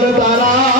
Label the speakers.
Speaker 1: તારા.